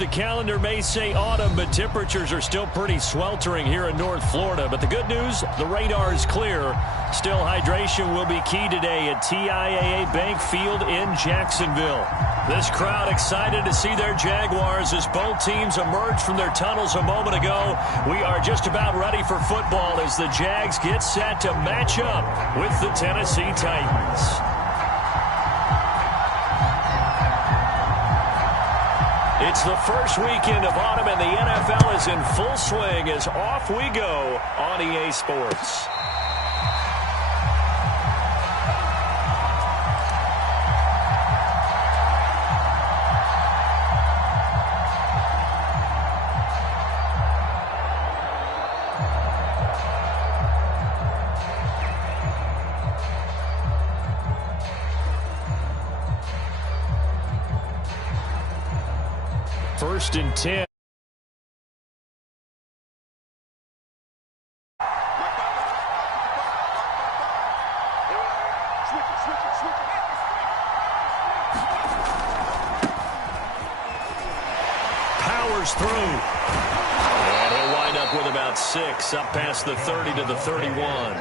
the calendar may say autumn, but temperatures are still pretty sweltering here in North Florida. But the good news, the radar is clear. Still, hydration will be key today at TIAA Bank Field in Jacksonville. This crowd excited to see their Jaguars as both teams emerge from their tunnels a moment ago. We are just about ready for football as the Jags get set to match up with the Tennessee Titans. It's the first weekend of autumn, and the NFL is in full swing as off we go on EA Sports. First and 10. Powers through. And he'll wind up with about 6, up past the 30 to the 31.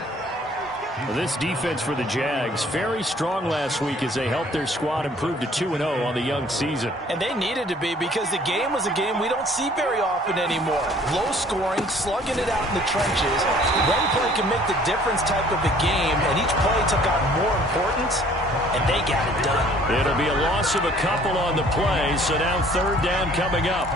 Well, this defense for the Jags, very strong last week as they helped their squad improve to 2-0 on the young season. And they needed to be, because the game was a game we don't see very often anymore. Low scoring, slugging it out in the trenches. One play can make the difference type of a game, and each play took on more importance, and they got it done. It'll be a loss of a couple on the play, so now third down coming up.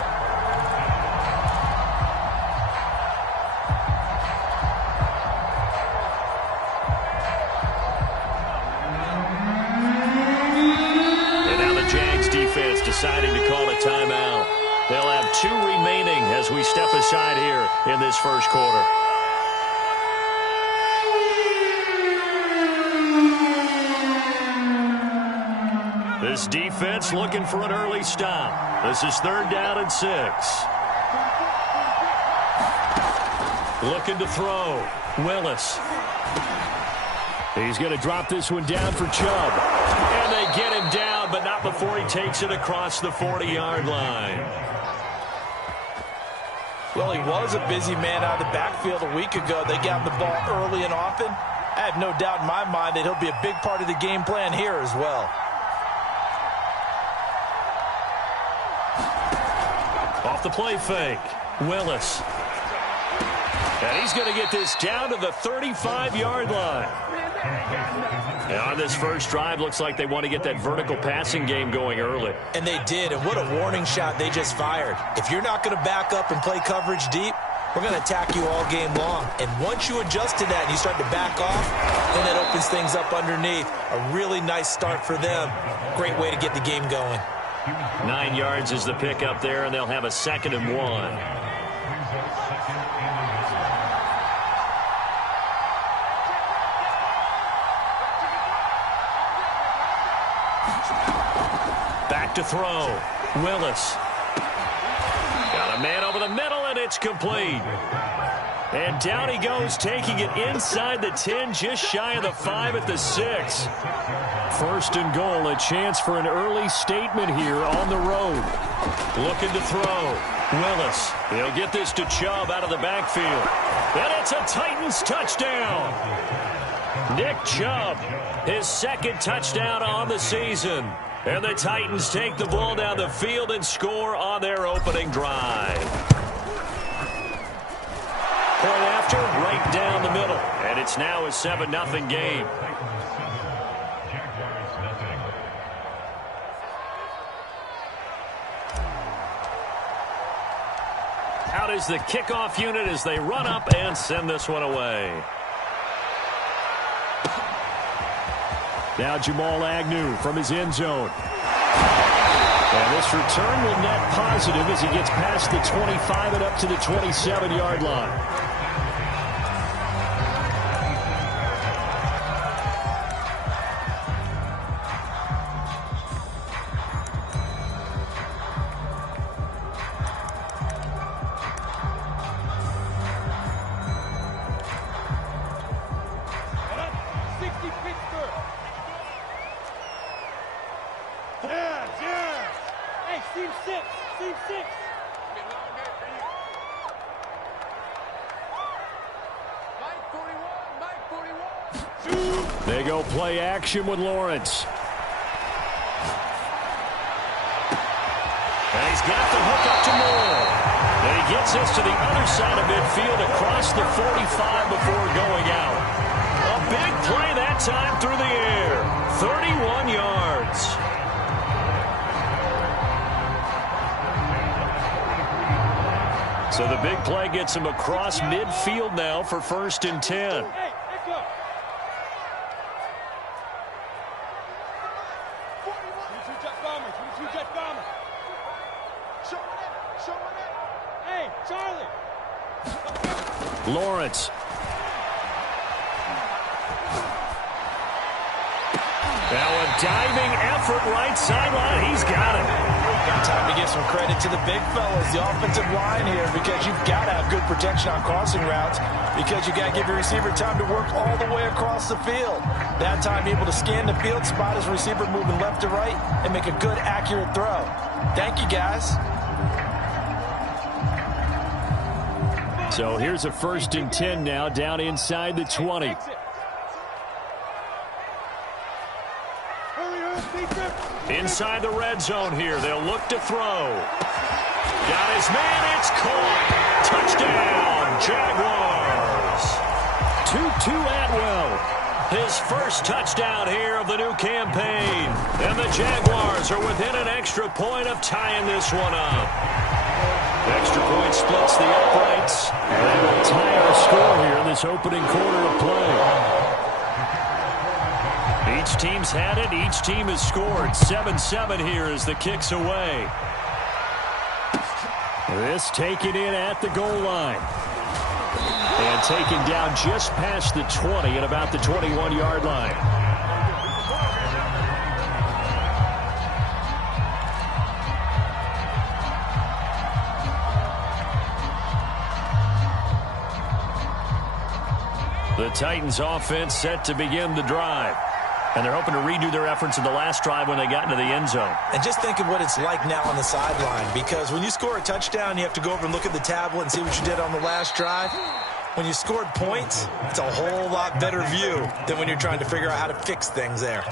Deciding to call a timeout. They'll have 2 remaining as we step aside here in this first quarter. This defense looking for an early stop. This is third down and 6. Looking to throw. Willis. He's going to drop this one down for Chubb. And they get him down, but not before he takes it across the 40-yard line. Well, he was a busy man out of the backfield a week ago. They got him the ball early and often. I have no doubt in my mind that he'll be a big part of the game plan here as well. Off the play fake. Willis. And he's going to get this down to the 35-yard line. And on this first drive, looks like they want to get that vertical passing game going early. And they did, and what a warning shot they just fired. If you're not going to back up and play coverage deep, we're going to attack you all game long. And once you adjust to that and you start to back off, then it opens things up underneath. A really nice start for them. Great way to get the game going. 9 yards is the pickup there, and they'll have a 2nd and 1. Back to throw. Willis. Got a man over the middle, and it's complete. And down he goes, taking it inside the 10, just shy of the 5 at the 6. First and goal, a chance for an early statement here on the road. Looking to throw. Willis. He'll get this to Chubb out of the backfield. And it's a Titans touchdown. Nick Chubb, his 2nd touchdown on the season. And the Titans take the ball down the field and score on their opening drive. Point after, right down the middle. And it's now a 7-0 game. Out is the kickoff unit as they run up and send this one away. Now Jamal Agnew from his end zone. And this return will net positive as he gets past the 25 and up to the 27-yard line. Team 6. They go play action with Lawrence. And he's got the hook up to Moore. And he gets us to the other side of midfield across the 45 before going out. A big play that time through the air. 31 yards. So the big play gets him across midfield now for 1st and 10. Lawrence. Now a diving effort right sideline. He's got it. Time to give some credit to the big fellas, the offensive line here, because you've got to have good protection on crossing routes, because you got to give your receiver time to work all the way across the field. That time, be able to scan the field, spot his receiver moving left to right, and make a good, accurate throw. Thank you, guys. So here's a 1st and 10 now, down inside the 20. Inside the red zone here. They'll look to throw. Got his man. It's caught. Touchdown, Jaguars. Tutu Atwell. His first touchdown here of the new campaign. And the Jaguars are within an extra point of tying this one up. Extra point splits the uprights. They will tie our score here in this opening quarter of play. Each team's had it. Each team has scored. 7-7 here as the kick's away. This taken in at the goal line. And taken down just past the 20 at about the 21-yard line. The Titans offense set to begin the drive. And they're hoping to redo their efforts in the last drive when they got into the end zone. And just think of what it's like now on the sideline, because when you score a touchdown, you have to go over and look at the tablet and see what you did on the last drive. When you scored points, it's a whole lot better view than when you're trying to figure out how to fix things there.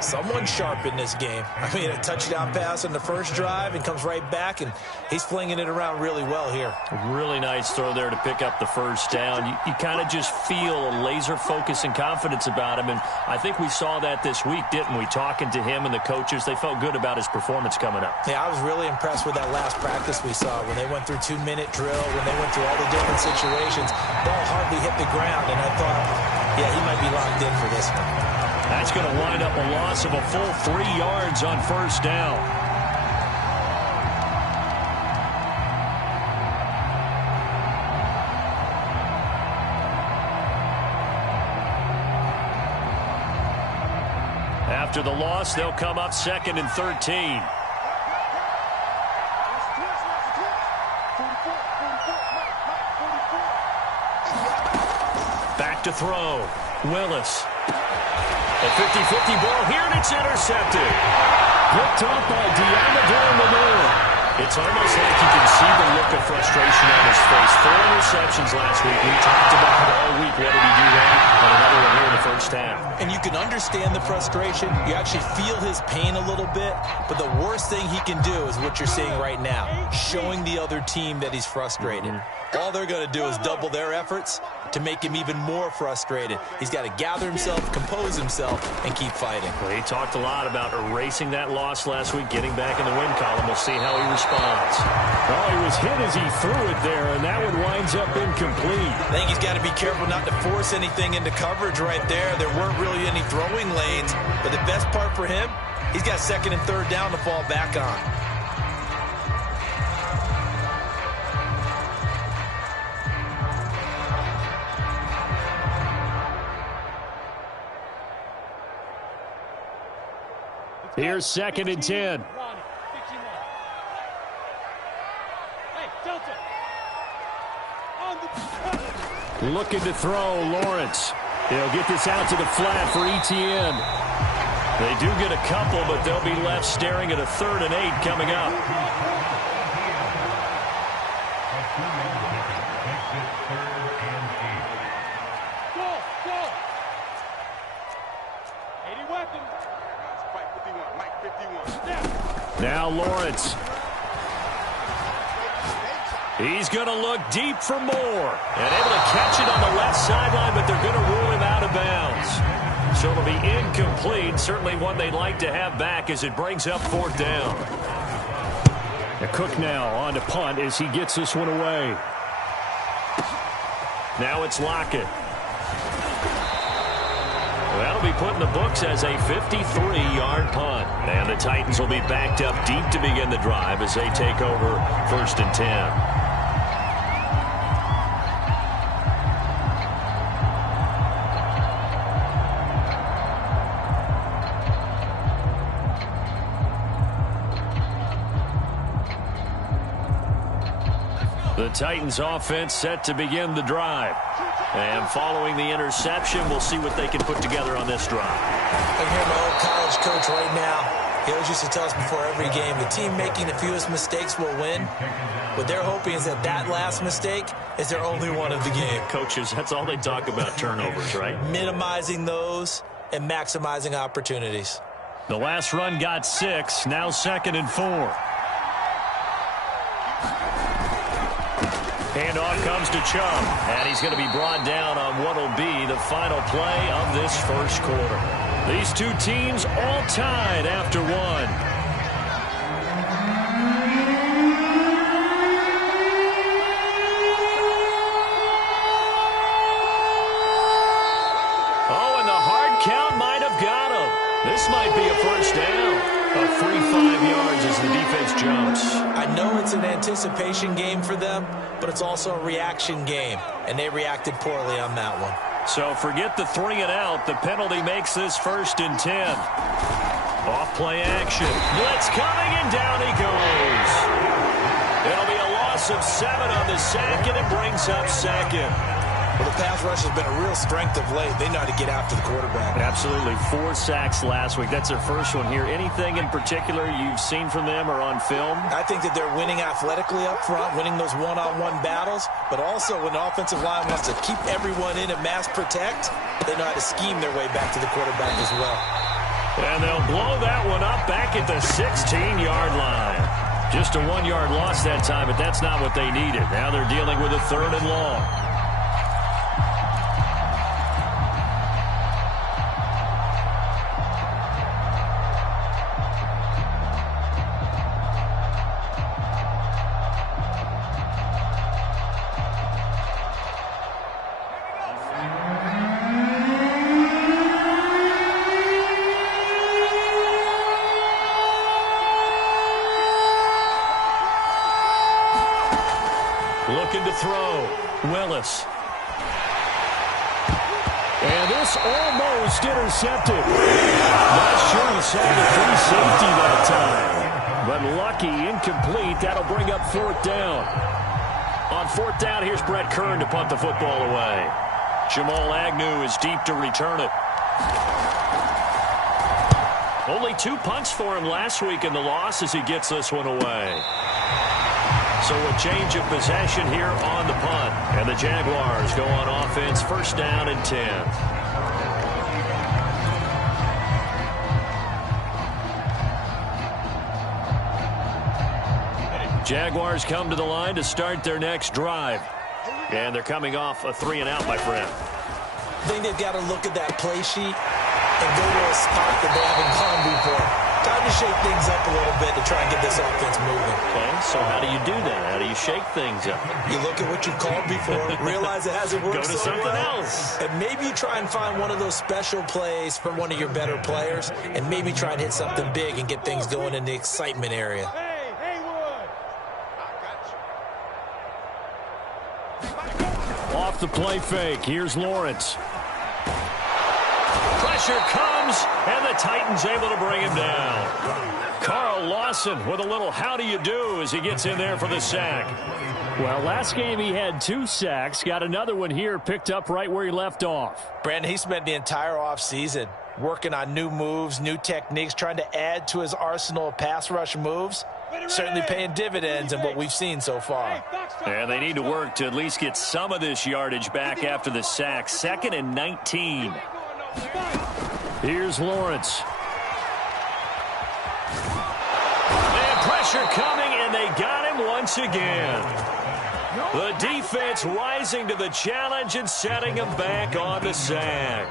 Someone's sharp in this game. I mean, a touchdown pass on the first drive and comes right back, and he's flinging it around really well here. Really nice throw there to pick up the first down. You kind of just feel a laser focus and confidence about him, and I think we saw that this week, didn't we? Talking to him and the coaches, they felt good about his performance coming up. Yeah, I was really impressed with that last practice we saw when they went through 2-minute drill, when they went through all the different situations. Ball hardly hit the ground, and I thought, yeah, he might be locked in for this one. That's going to wind up a loss of a full 3 yards on first down. After the loss, they'll come up 2nd and 13. Back to throw. Willis. A 50-50 ball here, and it's intercepted. Picked off by Diamador. It's almost like you can see the look of frustration on his face. 4 interceptions last week. We talked about it all week. What did he do wrong? And another one here in the first half. And you can understand the frustration. You actually feel his pain a little bit. But the worst thing he can do is what you're seeing right now, showing the other team that he's frustrated. All they're going to do is double their efforts to make him even more frustrated. He's got to gather himself, compose himself, and keep fighting. Well, he talked a lot about erasing that loss last week, getting back in the win column. We'll see how he responds. Oh, he was hit as he threw it there, and that one winds up incomplete. I think he's got to be careful not to force anything into coverage right there. There weren't really any throwing lanes, but the best part for him, he's got 2nd and 3rd down to fall back on. Here's 2nd and 10. Looking to throw, Lawrence. They'll get this out to the flat for Etienne. They do get a couple, but they'll be left staring at a 3rd and 8 coming up. Now Lawrence. He's going to look deep for more. And able to catch it on the left sideline, but they're going to rule him out of bounds. So it'll be incomplete. Certainly one they'd like to have back as it brings up 4th down. And Cook now on to punt as he gets this one away. Now it's Lockett. That'll be put in the books as a 53-yard punt. And the Titans will be backed up deep to begin the drive as they take over 1st and 10. The Titans offense set to begin the drive. And following the interception, we'll see what they can put together on this drive. I can hear my old college coach right now. He always used to tell us before every game, the team making the fewest mistakes will win. What they're hoping is that that last mistake is their only one of the game. Coaches, that's all they talk about, turnovers, right? Minimizing those and maximizing opportunities. The last run got 6, now 2nd and 4. Handoff comes to Chubb, and he's going to be brought down on what will be the final play of this first quarter. These two teams all tied after one. Oh, and the hard count might have got him. This might be a first down. A free 5 yards as the defense jumps. I know it's an anticipation game for them, but it's also a reaction game, and they reacted poorly on that one. So forget the 3 and out. The penalty makes this 1st and 10. Off play action. Blitz coming, and down he goes. It'll be a loss of 7 on the sack, and it brings up 2nd. Well, the pass rush has been a real strength of late. They know how to get after the quarterback. Absolutely. 4 sacks last week. That's their first one here. Anything in particular you've seen from them or on film? I think that they're winning athletically up front, winning those one-on-one battles, but also when the offensive line wants to keep everyone in and mass protect, they know how to scheme their way back to the quarterback as well. And they'll blow that one up back at the 16-yard line. Just a 1-yard loss that time, but that's not what they needed. Now they're dealing with a 3rd and long. Looking to throw. Willis. And this almost intercepted. Not sure he saw the free safety that time. But lucky, incomplete. That'll bring up 4th down. On 4th down, here's Brett Kern to punt the football away. Jamal Agnew is deep to return it. Only 2 punts for him last week in the loss as he gets this one away. So a change of possession here on the punt. And the Jaguars go on offense, 1st down and 10. Jaguars come to the line to start their next drive. And they're coming off a 3 and out, my friend. I think they've got to look at that play sheet and go to a spot that they haven't gone before. Time to shake things up a little bit to try and get this offense moving. Okay, so how do you do that? How do you shake things up? You look at what you've called before, realize it hasn't worked Go to so something well, else. and maybe you try and find one of those special plays from one of your better players, and maybe try and hit something big and get things going in the excitement area. Off the play fake. Here's Lawrence. Pressure comes, and the Titans able to bring him down. Carl Lawson with a little how do you do as he gets in there for the sack. Well, last game he had 2 sacks. Got another one here picked up right where he left off. Brandon, he spent the entire offseason working on new moves, new techniques, trying to add to his arsenal of pass rush moves. Certainly paying dividends in what we've seen so far. And they need to work to at least get some of this yardage back after the sack. 2nd and 19. Here's Lawrence. And pressure coming, and they got him once again. The defense rising to the challenge and setting him back on the sack.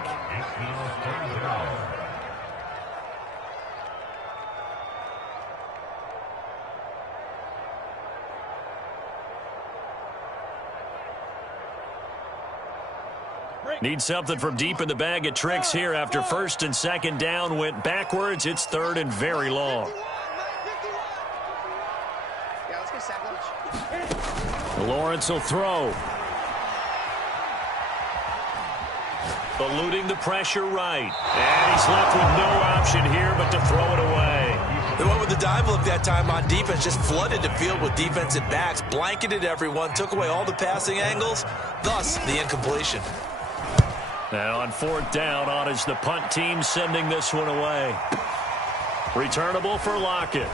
Need something from deep in the bag of tricks here after first and second down went backwards. It's third and very long. Lawrence will throw. Eluding the pressure right. And he's left with no option here but to throw it away. They went with the dive look that time on defense, just flooded the field with defensive backs, blanketed everyone, took away all the passing angles, thus the incompletion. Now on fourth down, on is the punt team sending this one away. Returnable for Lockett.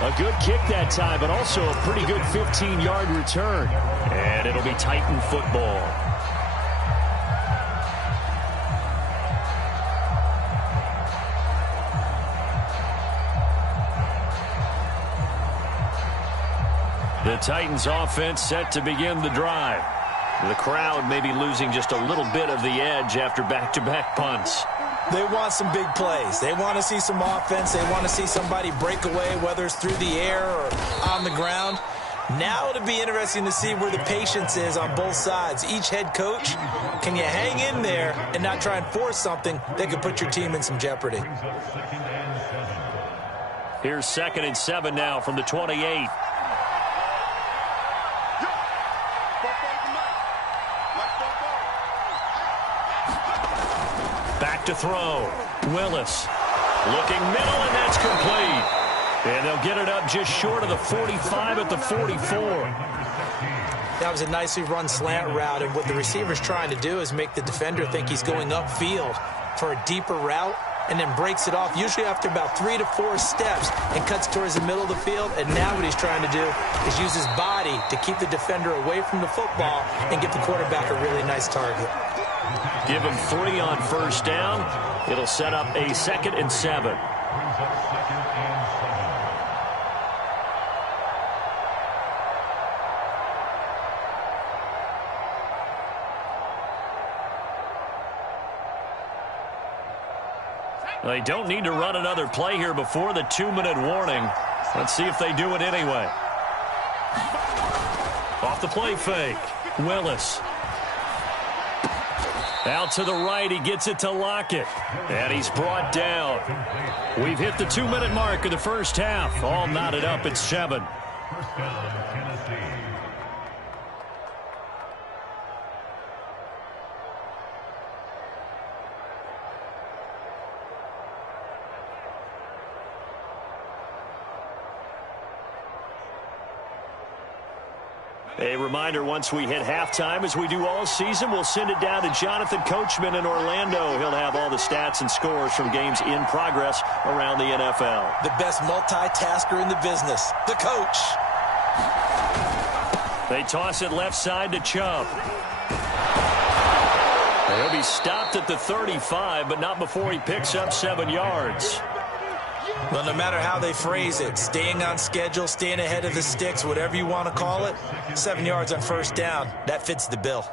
A good kick that time, but also a pretty good 15-yard return. And it'll be Titan football. The Titans offense set to begin the drive. The crowd may be losing just a little bit of the edge after back-to-back punts. They want some big plays. They want to see some offense. They want to see somebody break away, whether it's through the air or on the ground. Now it'll be interesting to see where the patience is on both sides. Each head coach, can you hang in there and not try and force something that could put your team in some jeopardy? Here's 2nd and 7 now from the 28. Back to throw. Willis looking middle, and that's complete. And they'll get it up just short of the 45 at the 44. That was a nicely run slant route, and what the receiver's trying to do is make the defender think he's going upfield for a deeper route, and then breaks it off, usually after about 3 to 4 steps, and cuts towards the middle of the field. And now what he's trying to do is use his body to keep the defender away from the football and give the quarterback a really nice target. Give him 3 on first down. It'll set up a 2nd and 7. They don't need to run another play here before the 2-minute warning. Let's see if they do it anyway. Off the play fake. Willis. Out to the right, he gets it to Lockett. And he's brought down. We've hit the 2-minute mark of the first half. All knotted up at 7. A reminder, once we hit halftime, as we do all season, we'll send it down to Jonathan Coachman in Orlando. He'll have all the stats and scores from games in progress around the NFL. The best multitasker in the business, the coach. They toss it left side to Chubb. He'll be stopped at the 35, but not before he picks up 7 yards. Well, no matter how they phrase it, staying on schedule, staying ahead of the sticks, whatever you want to call it, 7 yards on first down, that fits the bill.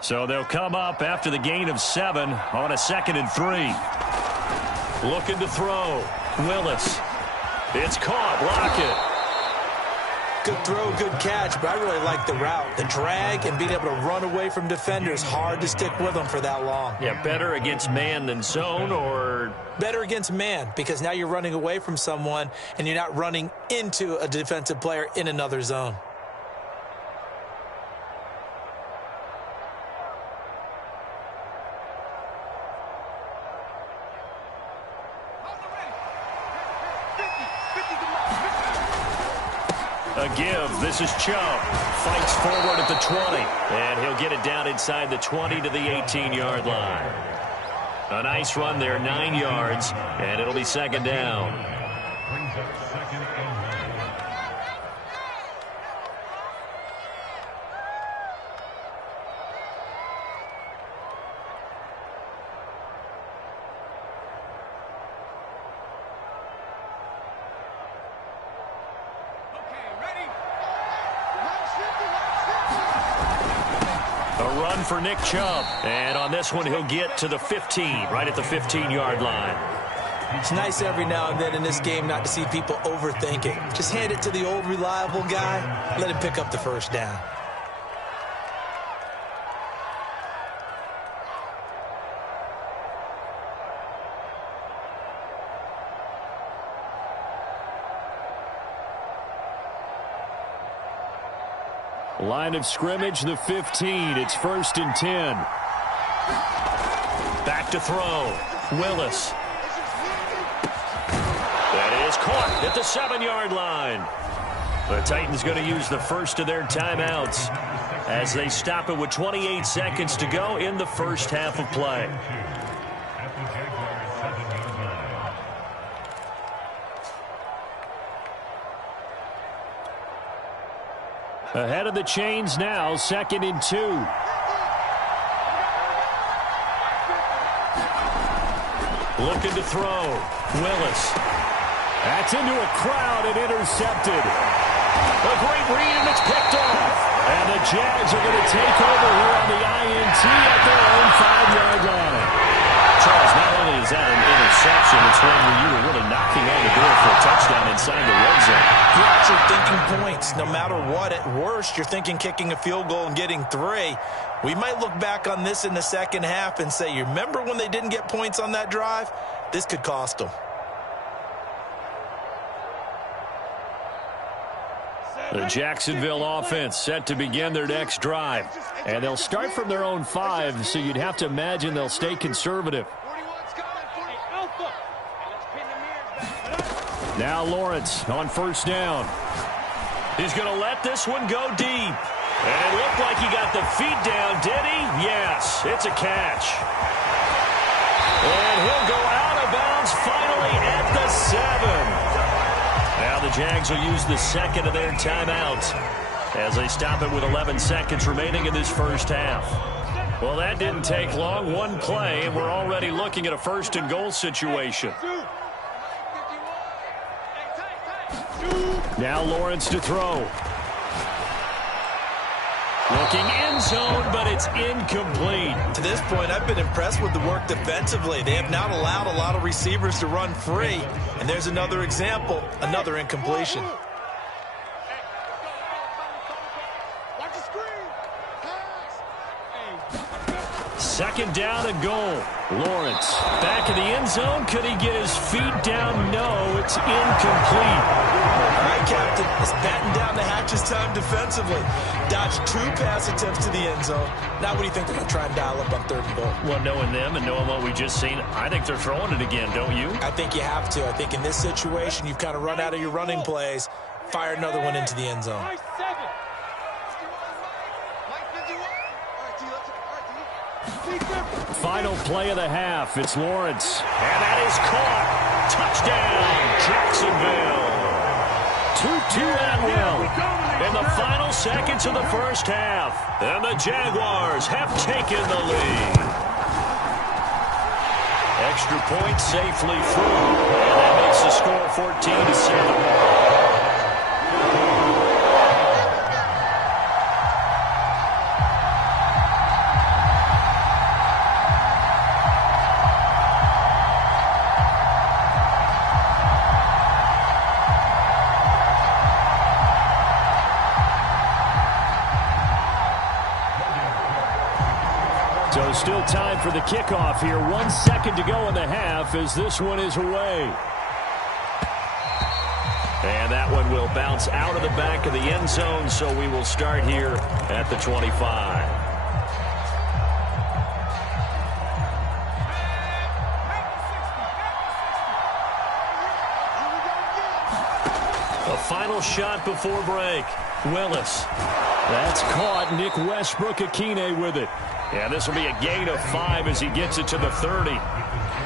So they'll come up after the gain of 7 on a 2nd and 3. Looking to throw. Willis. It's caught. Lockett. Good throw, good catch, but I really like the route. The drag and being able to run away from defenders, hard to stick with them for that long. Yeah, better against man than zone, or? Better against man, because now you're running away from someone and you're not running into a defensive player in another zone. A give. This is Chubb. Fights forward at the 20. And he'll get it down inside the 20 to the 18-yard line. A nice run there, 9 yards. And it'll be 2nd down. A run for Nick Chubb. And on this one, he'll get to the 15, right at the 15-yard line. It's nice every now and then in this game not to see people overthinking. Just hand it to the old reliable guy. Let him pick up the first down. Line of scrimmage, the 15. It's 1st and 10. Back to throw. Willis. That is caught at the 7-yard line. The Titans going to use the first of their timeouts as they stop it with 28 seconds to go in the first half of play. Ahead of the chains now, 2nd and 2. Looking to throw. Willis. That's into a crowd and intercepted. A great read, and it's picked off. And the Jags are going to take over here on the INT at their own 5-yard line. Charles, not only is that an interception, it's one where you were really knocking on the door for a touchdown inside the red zone. You're actually thinking points. No matter what, at worst, you're thinking kicking a field goal and getting 3. We might look back on this in the second half and say, you remember when they didn't get points on that drive? This could cost them. The Jacksonville offense set to begin their next drive. And they'll start from their own 5, so you'd have to imagine they'll stay conservative. Now Lawrence on 1st down. He's going to let this one go deep. And it looked like he got the feet down, did he? Yes, it's a catch. And he'll go out of bounds finally at the 7. Now the Jags will use the second of their timeouts as they stop it with 11 seconds remaining in this first half. Well, that didn't take long. One play, and we're already looking at a 1st and goal situation. Now Lawrence to throw. Looking end zone, but it's incomplete. To this point, I've been impressed with the work defensively. They have not allowed a lot of receivers to run free. And there's another example, another incompletion. 2nd down and goal. Lawrence back in the end zone. Could he get his feet down? No, it's incomplete. All right, Captain, it's batten down the hatches time defensively. Dodged 2 pass attempts to the end zone. Now what do you think they're going to try and dial up on 3rd and goal? Well, knowing them and knowing what we just seen, I think they're throwing it again, don't you? I think you have to. I think in this situation, you've kind of run out of your running plays. Fire another one into the end zone. Final play of the half. It's Lawrence. And that is caught. Touchdown, Jacksonville. 2-2 Atwell in the final seconds of the first half. And the Jaguars have taken the lead. Extra point safely through. And that makes the score 14-7. So still time for the kickoff here. 1 second to go in the half as this one is away. And that one will bounce out of the back of the end zone, so we will start here at the 25. A final shot before break. Willis. That's caught. Nick Westbrook-Akine with it. Yeah, this will be a gain of 5 as he gets it to the 30.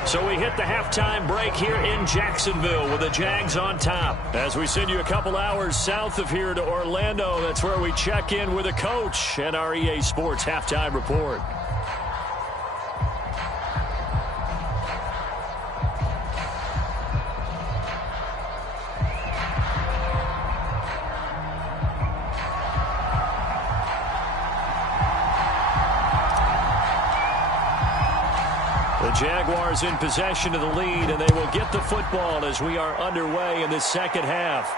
So we hit the halftime break here in Jacksonville with the Jags on top. As we send you a couple hours south of here to Orlando, that's where we check in with a coach and our EA Sports halftime report. The Jaguars in possession of the lead, and they will get the football as we are underway in the second half.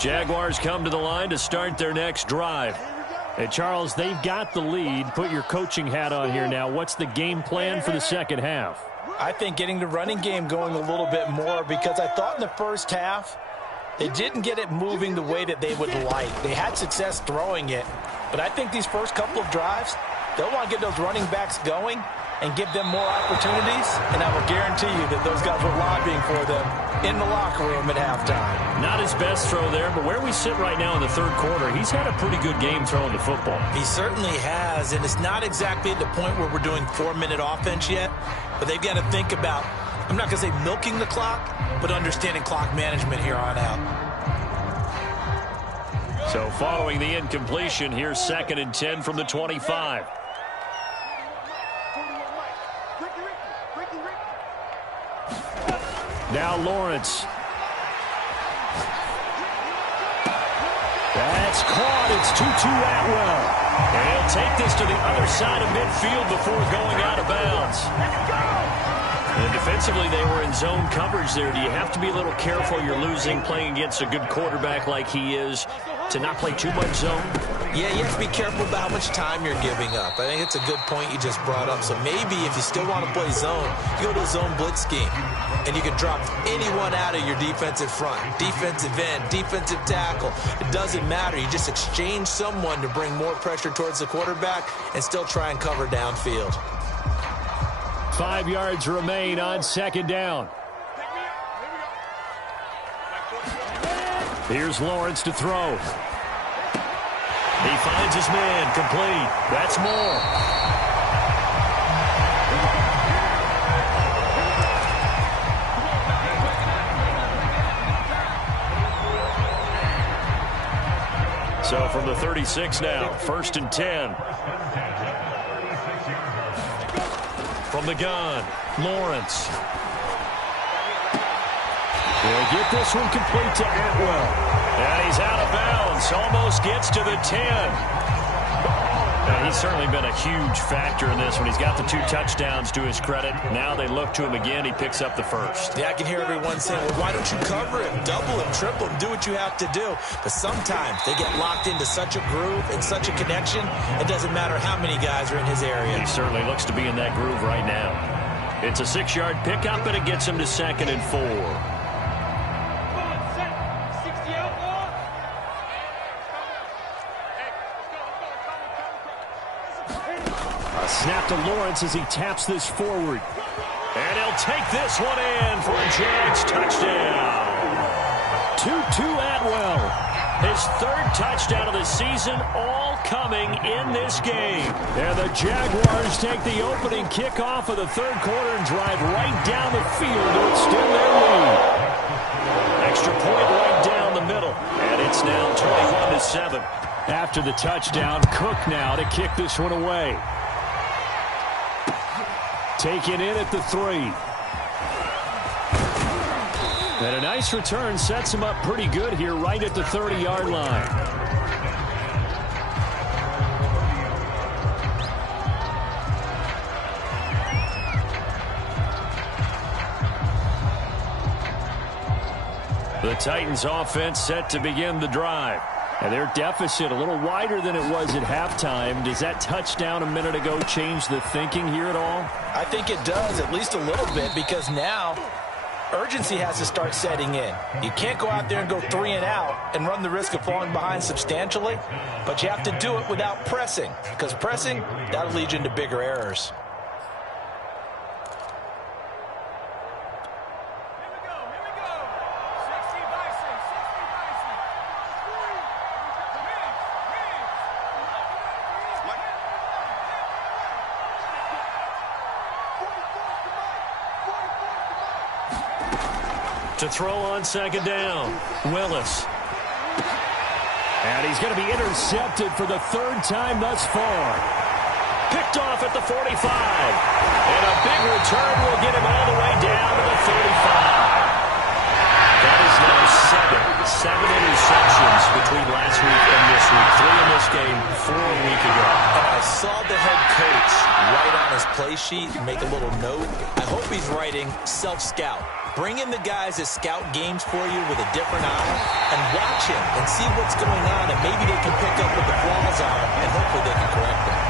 Jaguars come to the line to start their next drive. Hey, Charles, they've got the lead. Put your coaching hat on here now. What's the game plan for the second half? I think getting the running game going a little bit more, because I thought in the first half they didn't get it moving the way that they would like. They had success throwing it, but I think these first couple of drives, they'll want to get those running backs going and give them more opportunities, and I will guarantee you that those guys were lobbying for them in the locker room at halftime. Not his best throw there, but where we sit right now in the third quarter, he's had a pretty good game throwing the football. He certainly has, and it's not exactly at the point where we're doing 4-minute offense yet, but they've got to think about, I'm not going to say milking the clock, but understanding clock management here on out. So following the incompletion, here's 2nd and 10 from the 25. Now Lawrence. That's caught. It's 2-2 Atwell. And he'll take this to the other side of midfield before going out of bounds. And defensively, they were in zone coverage there. Do you have to be a little careful? You're losing, playing against a good quarterback like he is, to not play too much zone? Yeah, you have to be careful about how much time you're giving up. I think it's a good point you just brought up. So maybe if you still want to play zone, you go to a zone blitz scheme. And you can drop anyone out of your defensive front, defensive end, defensive tackle. It doesn't matter. You just exchange someone to bring more pressure towards the quarterback and still try and cover downfield. 5 yards remain on 2nd down. Here's Lawrence to throw. He finds his man, complete. That's more. So from the 36 now, 1st and 10. From the gun, Lawrence. They'll get this one complete to Atwell. And he's out of bounds. Almost gets to the 10. And he's certainly been a huge factor in this one. He's got the 2 touchdowns to his credit. Now they look to him again. He picks up the first. Yeah, I can hear everyone saying, well, why don't you cover him, double him, triple him, do what you have to do. But sometimes they get locked into such a groove and such a connection, it doesn't matter how many guys are in his area. He certainly looks to be in that groove right now. It's a 6-yard pickup, and it gets him to 2nd and 4. Snap to Lawrence as he taps this forward. And he'll take this one in for a Jags touchdown. 2-2 Atwell. His 3rd touchdown of the season, all coming in this game. And the Jaguars take the opening kickoff of the 3rd quarter and drive right down the field to extend their lead. Extra point right down the middle. And it's now 21-7. After the touchdown, Cook now to kick this one away. Taken in at the 3. And a nice return sets him up pretty good here right at the 30-yard line. The Titans offense set to begin the drive. And their deficit a little wider than it was at halftime. Does that touchdown a minute ago change the thinking here at all? I think it does, at least a little bit, because now urgency has to start setting in. You can't go out there and go 3 and out and run the risk of falling behind substantially, but you have to do it without pressing, because pressing, that'll lead you into bigger errors. To throw on second down, Willis. And he's going to be intercepted for the third time thus far. Picked off at the 45. And a big return will get him all the way down to the 35. That is now seven interceptions between last week and this week. 3 in this game, 4 a week ago. And I saw the head coach write on his play sheet and make a little note. I hope he's writing self-scout. Bring in the guys that scout games for you with a different eye and watch him and see what's going on, and maybe they can pick up what the flaws are, and hopefully they can correct them.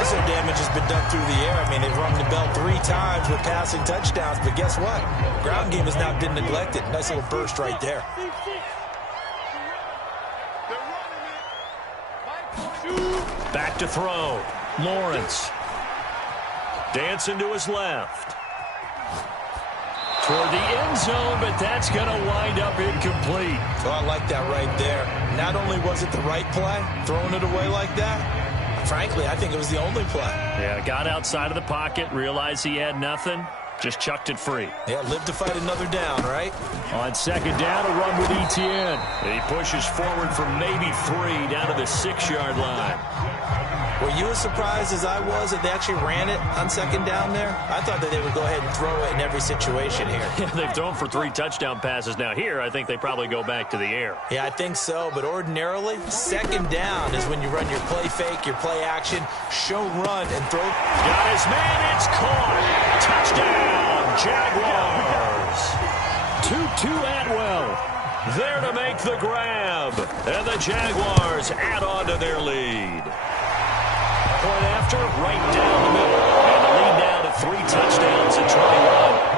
Most of their damage has been done through the air. I mean, they've rung the bell 3 times with passing touchdowns, but guess what? Ground game has not been neglected. Nice little burst right there. Back to throw. Lawrence. Dancing to his left. Toward the end zone, but that's going to wind up incomplete. Oh, I like that right there. Not only was it the right play, throwing it away like that, frankly, I think it was the only play. Yeah, got outside of the pocket, realized he had nothing, just chucked it free. Yeah, live to fight another down, right? On second down, a run with Etienne. He pushes forward for maybe 3 down to the 6-yard line. Were you as surprised as I was that they actually ran it on second down there? I thought that they would go ahead and throw it in every situation here. Yeah, they've thrown for 3 touchdown passes. Now here, I think they probably go back to the air. Yeah, I think so, but ordinarily, second down is when you run your play fake, your play action, show run, and throw. Got his man, it's caught. Touchdown, Jaguars. Tutu Atwell there to make the grab. And the Jaguars add on to their lead. Point after, right down the middle. And the lead now to 3 touchdowns at 21.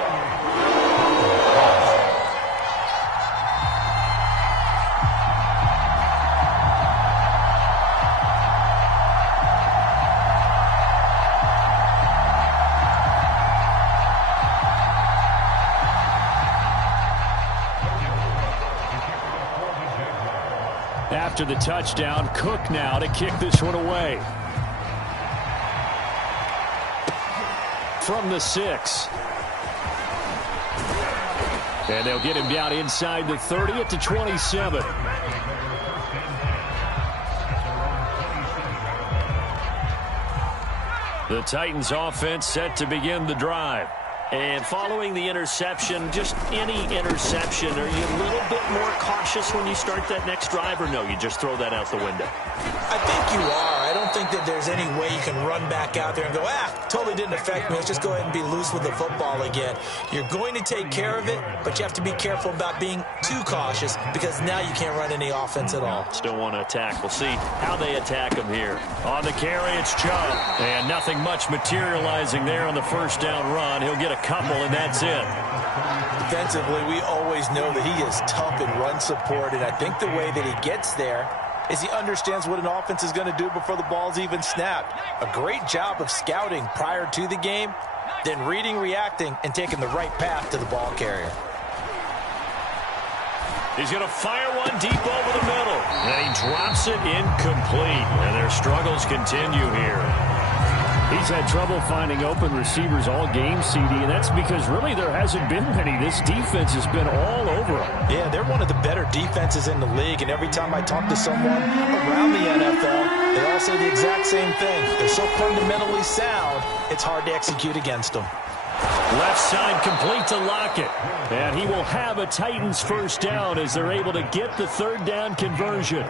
After the touchdown, Cook now to kick this one away. From the 6. And they'll get him down inside the 30 at the 27. The Titans offense set to begin the drive. And following the interception, just any interception, are you a little bit more cautious when you start that next drive, or no, you just throw that out the window? I think you are. I don't think that there's any way you can run back out there and go, totally didn't affect me. Let's just go ahead and be loose with the football again. You're going to take care of it, but you have to be careful about being too cautious because now you can't run any offense at all. Still want to attack. We'll see how they attack him here. On the carry, it's Chubb. And nothing much materializing there on the first down run. He'll get a couple, and that's it. Defensively, we always know that he is tough in run support, and I think the way that he gets there is he understands what an offense is going to do before the ball's even snapped. A great job of scouting prior to the game, then reading, reacting, and taking the right path to the ball carrier. He's going to fire one deep over the middle, and he drops it incomplete, and their struggles continue here. He's had trouble finding open receivers all game, CD, and that's because really there hasn't been many. This defense has been all over him. Yeah, they're one of the better defenses in the league, and every time I talk to someone around the NFL, they all say the exact same thing. They're so fundamentally sound, it's hard to execute against them. Left side complete to Lockett. And he will have a Titans first down as they're able to get the third down conversion.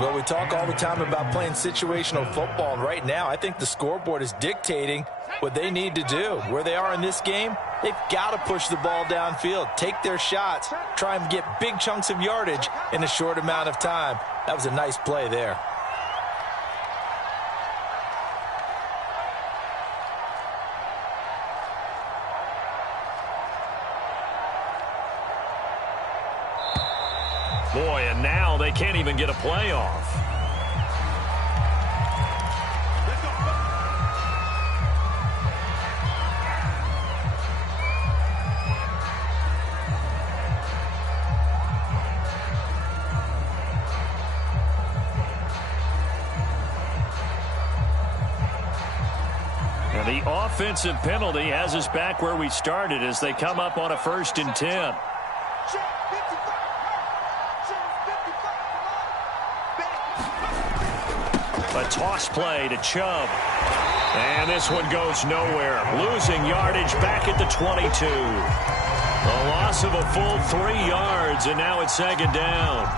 Well, we talk all the time about playing situational football, and right now I think the scoreboard is dictating what they need to do. Where they are in this game, they've got to push the ball downfield, take their shots, try and get big chunks of yardage in a short amount of time. That was a nice play there. Boy, and now they can't even get a play off. And the offensive penalty has us back where we started as they come up on a 1st and 10. A toss play to Chubb. And this one goes nowhere. Losing yardage back at the 22. A loss of a full 3 yards, and now it's 2nd down.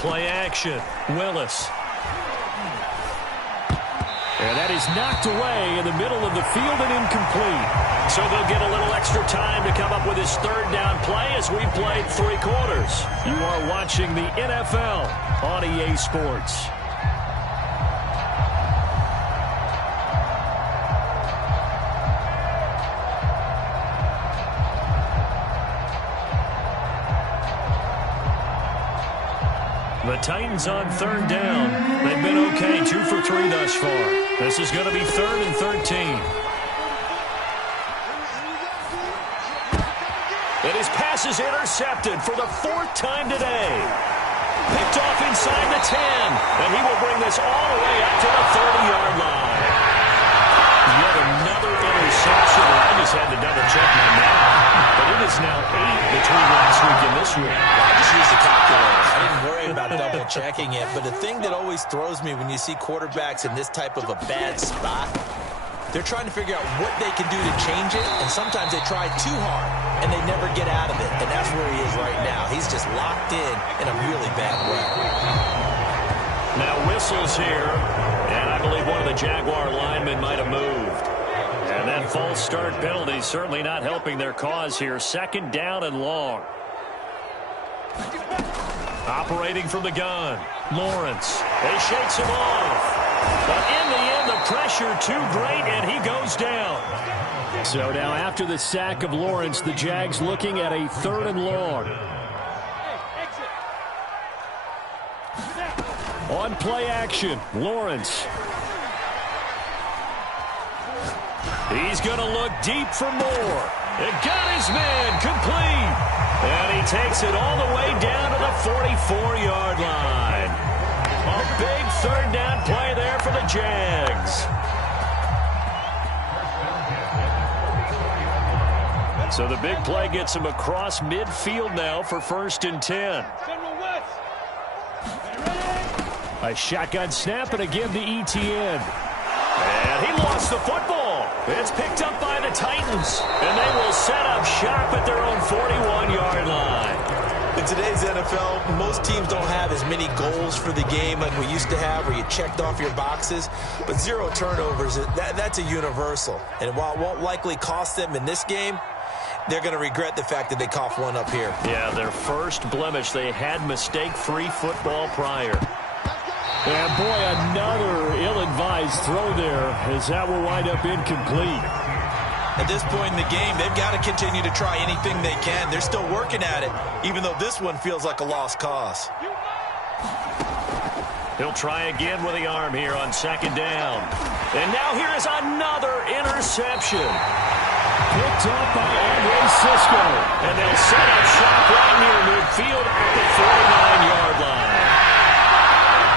Play action. Willis. And that is knocked away in the middle of the field and incomplete. So they'll get a little extra time to come up with his 3rd down play as we played 3 quarters. You are watching the NFL on EA Sports. The Titans on 3rd down. They've been okay, 2 for 3 thus far. This is going to be 3rd and 13. And his pass is intercepted for the 4th time today. Picked off inside the 10. And he will bring this all the way up to the 30-yard line. Yet another interception. I just had to double-check my math. But it is now 8 between last week and this week. I just used the calculator. I didn't worry about double-checking it. But the thing that always throws me when you see quarterbacks in this type of a bad spot, they're trying to figure out what they can do to change it. And sometimes they try too hard, and they never get out of it. And that's where he is right now. He's just locked in a really bad way. Now whistles here, and I believe one of the Jaguar linemen might have moved. And that false start penalty certainly not helping their cause here. 2nd down and long. Operating from the gun, Lawrence. He shakes him off. But in the end, the pressure too great, and he goes down. So now after the sack of Lawrence, the Jags looking at a 3rd and long. On play action, Lawrence. He's going to look deep for more. It got his man complete. And he takes it all the way down to the 44-yard line. A big 3rd down play there for the Jags. So the big play gets him across midfield now for 1st and 10. A shotgun snap and again to Etienne. And he lost the football. It's picked up by the Titans. And they will set up shop at their own 41-yard line. In today's NFL, most teams don't have as many goals for the game like we used to have where you checked off your boxes. But 0 turnovers, that's a universal. And while it won't likely cost them in this game, they're going to regret the fact that they coughed one up here. Yeah, their first blemish. They had mistake-free football prior. And boy, another ill-advised throw there as that will wind up incomplete. At this point in the game, they've got to continue to try anything they can. They're still working at it, even though this one feels like a lost cause. He'll try again with the arm here on 2nd down. And now here is another interception. Picked up by Andre Cisco. And they'll set up shop right near midfield at the 49-yard line.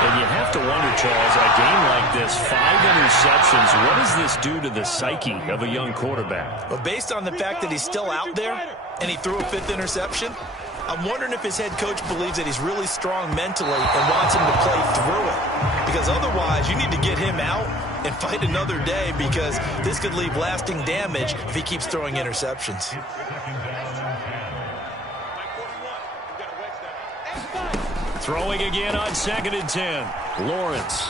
And you have to wonder, Charles, a game like this, 5 interceptions, what does this do to the psyche of a young quarterback? Well, based on the fact that he's still out there and he threw a 5th interception, I'm wondering if his head coach believes that he's really strong mentally and wants him to play through it. Because otherwise, you need to get him out and fight another day because this could leave lasting damage if he keeps throwing interceptions. Throwing again on 2nd and 10. Lawrence.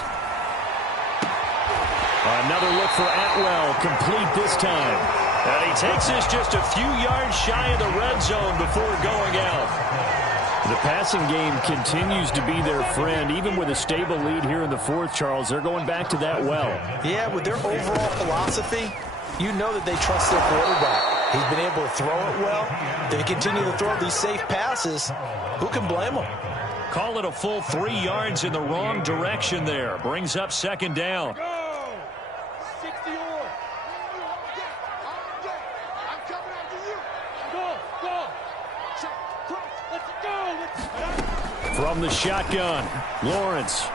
Another look for Atwell. Complete this time. And he takes this just a few yards shy of the red zone before going out. The passing game continues to be their friend. Even with a stable lead here in the 4th, Charles, they're going back to that well. Yeah, with their overall philosophy, you know that they trust their quarterback. He's been able to throw it well. If he continue to throw these safe passes, who can blame him? Call it a full 3 yards in the wrong direction there. Brings up second down. From the shotgun, Lawrence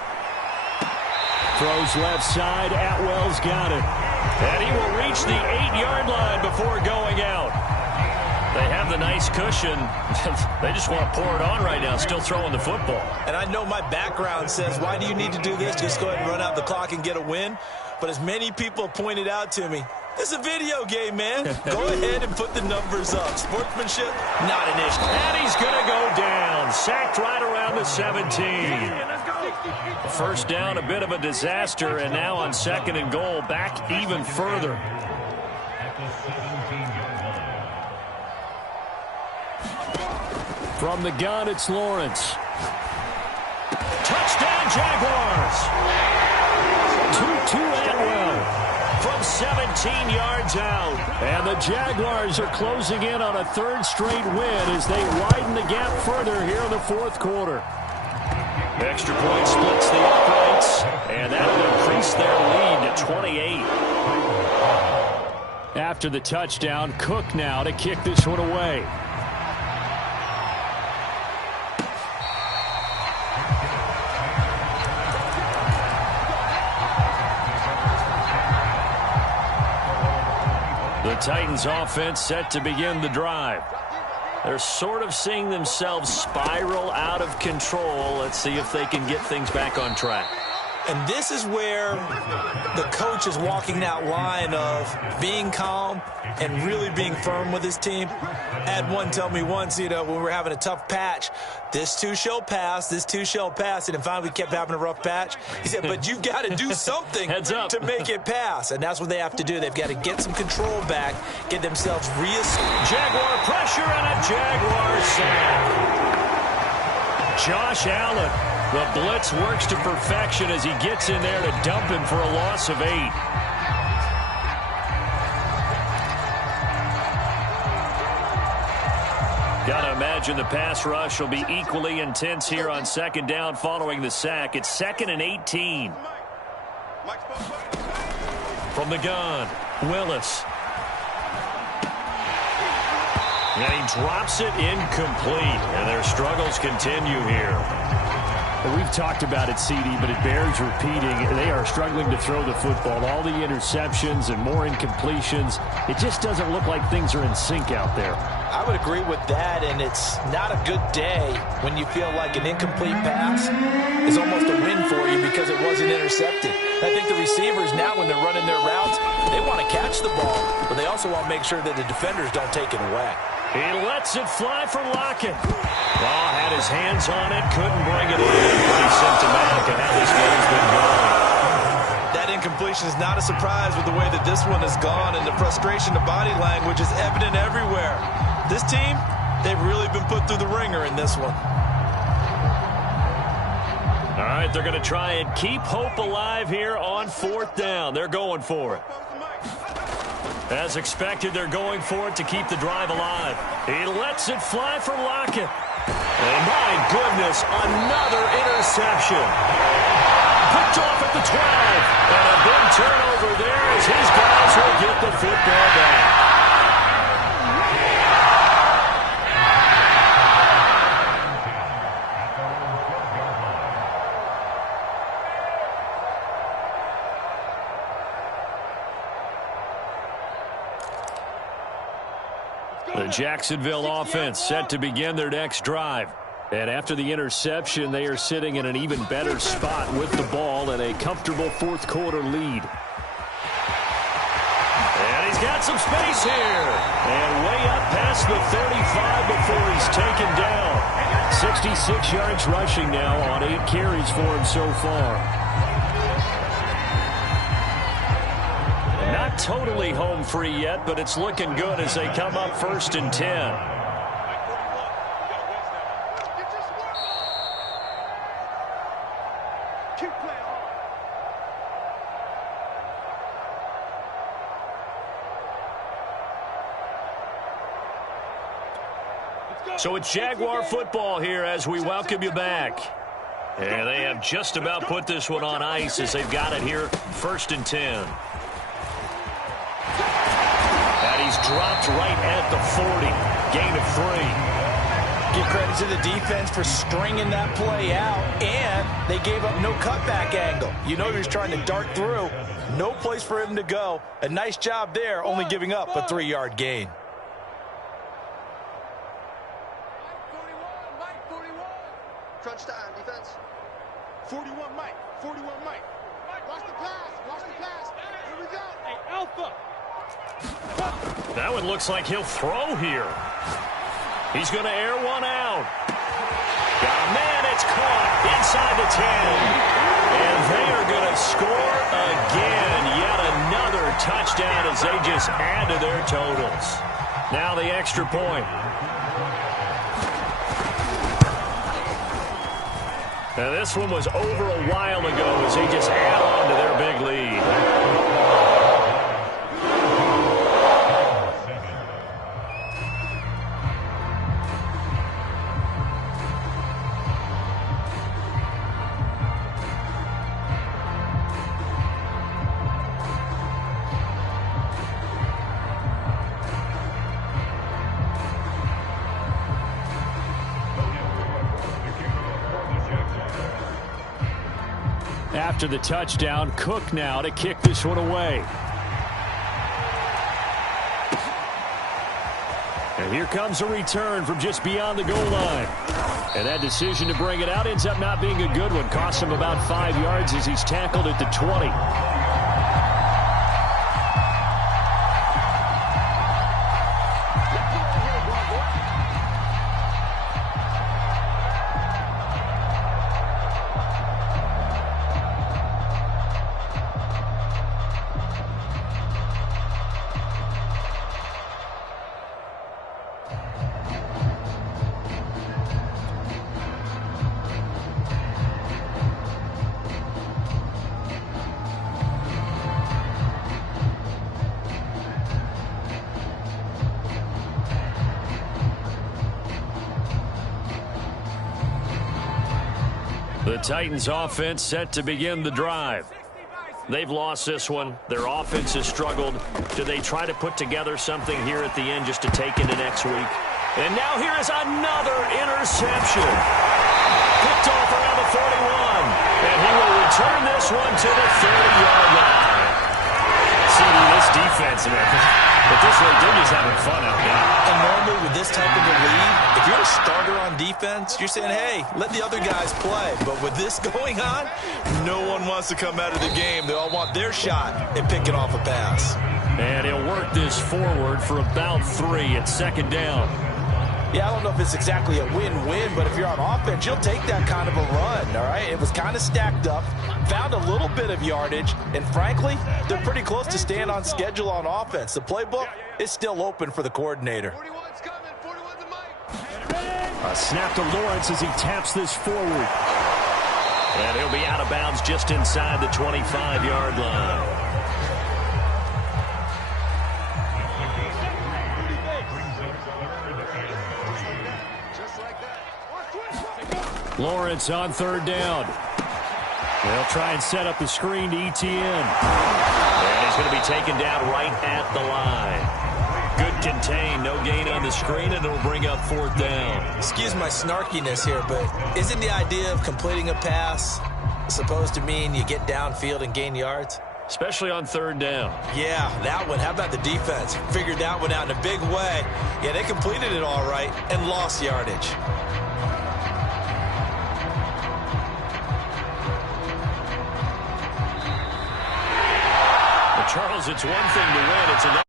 throws left side. Atwell's got it. And he will reach the 8-yard line before going out. They have the nice cushion. They just want to pour it on right now, still throwing the football. And I know my background says, why do you need to do this? Just go ahead and run out the clock and get a win. But as many people have pointed out to me, it's a video game, man. Go ahead and put the numbers up. Sportsmanship, not an issue. And he's going to go down. Sacked right around the 17. First down, a bit of a disaster. And now on second and goal, back even further. From the gun, it's Lawrence. Touchdown, Jaguars. 2-2 Atwell. From 17 yards out. And the Jaguars are closing in on a third straight win as they widen the gap further here in the fourth quarter. Extra point splits the uprights, and that will increase their lead to 28. After the touchdown, Cook now to kick this one away. The Titans offense set to begin the drive. They're sort of seeing themselves spiral out of control. Let's see if they can get things back on track. And this is where the coach is walking that line of being calm and really being firm with his team. I had one tell me once, when we were having a tough patch, this too shall pass, this too shall pass. And finally we kept having a rough patch. He said, but you've got to do something to make it pass. And that's what they have to do. They've got to get some control back, get themselves reasserted. Jaguar pressure and a Jaguar sack. Josh Allen. The blitz works to perfection as he gets in there to dump him for a loss of 8. Gotta imagine the pass rush will be equally intense here on second down following the sack. It's 2nd and 18. From the gun, Willis. And he drops it incomplete. And their struggles continue here. We've talked about it, CD, but it bears repeating. They are struggling to throw the football. All the interceptions and more incompletions. It just doesn't look like things are in sync out there. I would agree with that, and it's not a good day when you feel like an incomplete pass is almost a win for you because it wasn't intercepted. I think the receivers now, when they're running their routes, they want to catch the ball, but they also want to make sure that the defenders don't take it away. He lets it fly for Lockett. Oh, had his hands on it, couldn't bring it in. Pretty symptomatic of how this game's been going. That incompletion is not a surprise with the way that this one has gone, and the frustration, the body language is evident everywhere. This team, they've really been put through the ringer in this one. All right, they're going to try and keep hope alive here on 4th down. They're going for it. As expected, they're going for it to keep the drive alive. He lets it fly for Lockett. And my goodness, another interception. Picked off at the 12. And a big turnover there as his guys will get the football back. The Jacksonville offense set to begin their next drive. And after the interception, they are sitting in an even better spot with the ball and a comfortable fourth quarter lead. And he's got some space here. And way up past the 35 before he's taken down. 66 yards rushing now on 8 carries for him so far. Not totally home free yet, but it's looking good as they come up 1st and 10. So it's Jaguar football here as we welcome you back. And they have just about put this one on ice as they've got it here, 1st and 10. And he's dropped right at the 40. Gain of 3. Give credit to the defense for stringing that play out, and they gave up no cutback angle. You know he was trying to dart through. No place for him to go. A nice job there, only giving up a 3-yard gain. Crunch time, defense. 41, Mike. 41, Mike. Watch the pass. Watch the pass. Here we go. Hey, Alpha. That one looks like he'll throw here. He's going to air one out. Got a man. It's caught inside the 10. And they are going to score again. Yet another touchdown as they just add to their totals. Now the extra point. Now this one was over a while ago as they just add on to their big lead. After the touchdown, Cook now to kick this one away. And here comes a return from just beyond the goal line. And that decision to bring it out ends up not being a good one. Costs him about 5 yards as he's tackled at the 20. The Titans offense set to begin the drive. They've lost this one. Their offense has struggled. Do they try to put together something here at the end just to take into next week? And now here is another interception. Picked off around the 41. And he will return this one to the 30-yard line. See, this defense, at this rate, they're just having fun out there. And normally with this type of a lead, if you're a starter on defense, you're saying, hey, let the other guys play. But with this going on, no one wants to come out of the game. They all want their shot at picking off a pass. And he'll work this forward for about 3 at 2nd down. Yeah, I don't know if it's exactly a win-win, but if you're on offense, you'll take that kind of a run, all right? It was kind of stacked up, found a little bit of yardage, and frankly, they're pretty close to staying on schedule on offense. The playbook is still open for the coordinator. 41's coming. 41's a Mike. A snap to Lawrence as he taps this forward. And he'll be out of bounds just inside the 25-yard line. Lawrence on 3rd down. They'll try and set up the screen to ETN. And he's going to be taken down right at the line. Good contain, no gain on the screen, and it'll bring up 4th down. Excuse my snarkiness here, but isn't the idea of completing a pass supposed to mean you get downfield and gain yards? Especially on 3rd down. Yeah, that one. How about the defense? Figured that one out in a big way. Yeah, they completed it all right and lost yardage. Charles, it's one thing to win. It's another.